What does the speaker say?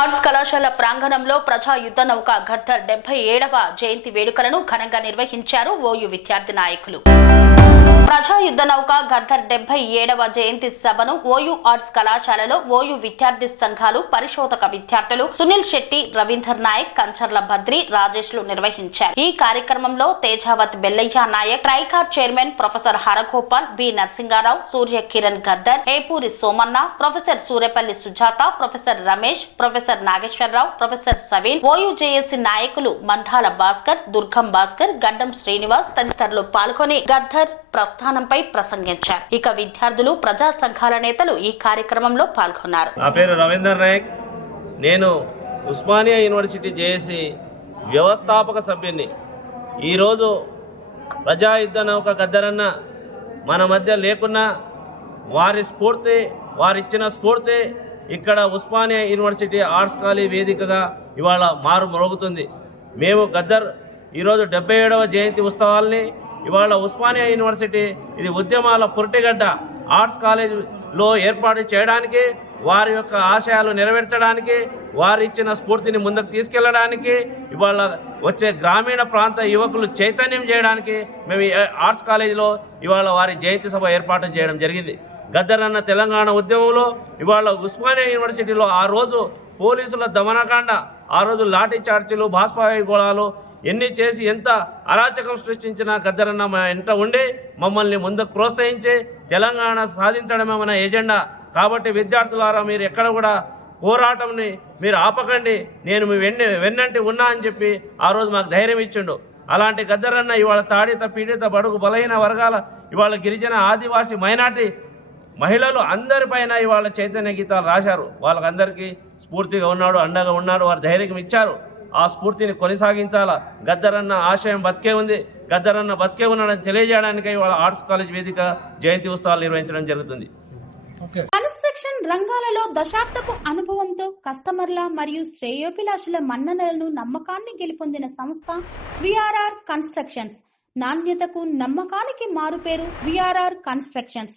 Arts కళాశాల ప్రాంగణంలో ప్రజా యుద్ధ నౌక గద్దర్ డెబ్బై ఏడవ జయంతి వేడుకలను ఘనంగా నిర్వహించారు ఓయు విద్యార్థి నాయకులు. యుద్ధ నౌక గద్దర్ డెబ్బై ఏడవ జయంతి సభను ఓయూ ఆర్ట్స్ కళాశాలలో ఓయూ విద్యార్థి సంఘాలు పరిశోధక విద్యార్థులు సునీల్ శెట్టి రవీందర్ నాయక్ కంచర్ల బద్రి రాజేష్లు నిర్వహించారు. ఈ కార్యక్రమంలో Tejavath Bellaiah Naik Tricor chairman professor Haragopal B Narasingarao Surya Kiran Gaddar Epuri Somanna professor Suryapalli Sujatha professor Ramesh professor Nageswararao professor Savin OU JAC నాయకులు మంధాల భాస్కర్ దుర్గం భాస్కర్ గడ్డం శ్రీనివాస్ తదితరులు పాల్గొని గద్దర్ ప్రస్థానంపై ప్రసంగించారు. ఇక విద్యార్థులు ప్రజా సంఘాల నేతలు ఈ కార్యక్రమంలో పాల్గొన్నారు. నా పేరు రవీందర్ నాయక్. నేను ఉస్మానియా యూనివర్సిటీ జేఏసీ వ్యవస్థాపక సభ్యుని ఈరోజు ప్రజాయుద్ధ నౌక గద్దరన్న మన మధ్య లేకున్నా వారి స్ఫూర్తి వారిచ్చిన స్ఫూర్తి ఇక్కడ ఉస్మానియా యూనివర్సిటీ ఆర్ట్స్ కాలేజ్ వేదికగా ఇవాళ మారు మరుగుతుంది మేము గద్దర్ ఈరోజు డెబ్బై ఏడవ జయంతి ఉత్సవాల్ని ఇవాళ ఉస్మానియా యూనివర్సిటీ ఇది ఉద్యమాల పురటిగడ్డ. ఆర్ట్స్ కాలేజ్లో ఏర్పాటు చేయడానికి వారి యొక్క ఆశయాలు నెరవేర్చడానికి వారు ఇచ్చిన స్ఫూర్తిని ముందుకు తీసుకెళ్ళడానికి ఇవాళ వచ్చే గ్రామీణ ప్రాంత యువకులు చైతన్యం చేయడానికి మేము ఆర్ట్స్ కాలేజీలో ఇవాళ వారి జయంతి సభ ఏర్పాటు చేయడం జరిగింది. గద్దరన్న తెలంగాణ ఉద్యమంలో ఇవాళ ఉస్మానియా యూనివర్సిటీలో ఆ రోజు పోలీసుల దమనకాండ ఆ రోజు లాఠీ చార్జీలు బాష్పాయి గోళాలు ఎన్ని చేసి ఎంత అరాచకం సృష్టించిన గద్దరన్న మా ఇంట ఉండి మమ్మల్ని ముందుకు ప్రోత్సహించి తెలంగాణ సాధించడమే మన ఎజెండా కాబట్టి విద్యార్థులారా మీరు ఎక్కడ కూడా పోరాటంని మీరు ఆపకండి. నేను మీ వెన్న వెన్నంటి ఉన్నా అని చెప్పి ఆ రోజు మాకు ధైర్యం ఇచ్చిండు. అలాంటి గద్దరన్న ఇవాళ తాడిత పీడిత బడుగు బలహీన వర్గాల ఇవాళ గిరిజన ఆదివాసి మైనార్టీ మహిళలు అందరిపైన ఇవాళ చైతన్య గీతాలు రాశారు. వాళ్ళకందరికీ స్ఫూర్తిగా ఉన్నాడు అండగా ఉన్నాడు వారు ధైర్యం ఇచ్చారు. ఆ స్ఫూర్తిని కొనసాగించాలా? గద్దరన్న ఆశయం బతికే ఉంది. గద్దరన్న బతికే ఉన్నాడని తెలియజేయడానికి ఇవాళ ఆర్ట్స్ కాలేజ్ వేదిక జయంతి ఉత్సవాలు నిర్వహించడం జరుగుతుంది. కన్స్ట్రక్షన్ రంగాలలో దశాబ్దపు అనుభవంతో కస్టమర్ల మరియు శ్రేయోభిలాషుల మన్ననలను నమ్మకాన్ని గెలుపొందిన సంస్థ విఆర్ఆర్ కన్స్ట్రక్షన్స్. నాణ్యతకు నమ్మకానికి మారుపేరు విఆర్ఆర్ కన్స్ట్రక్షన్స్.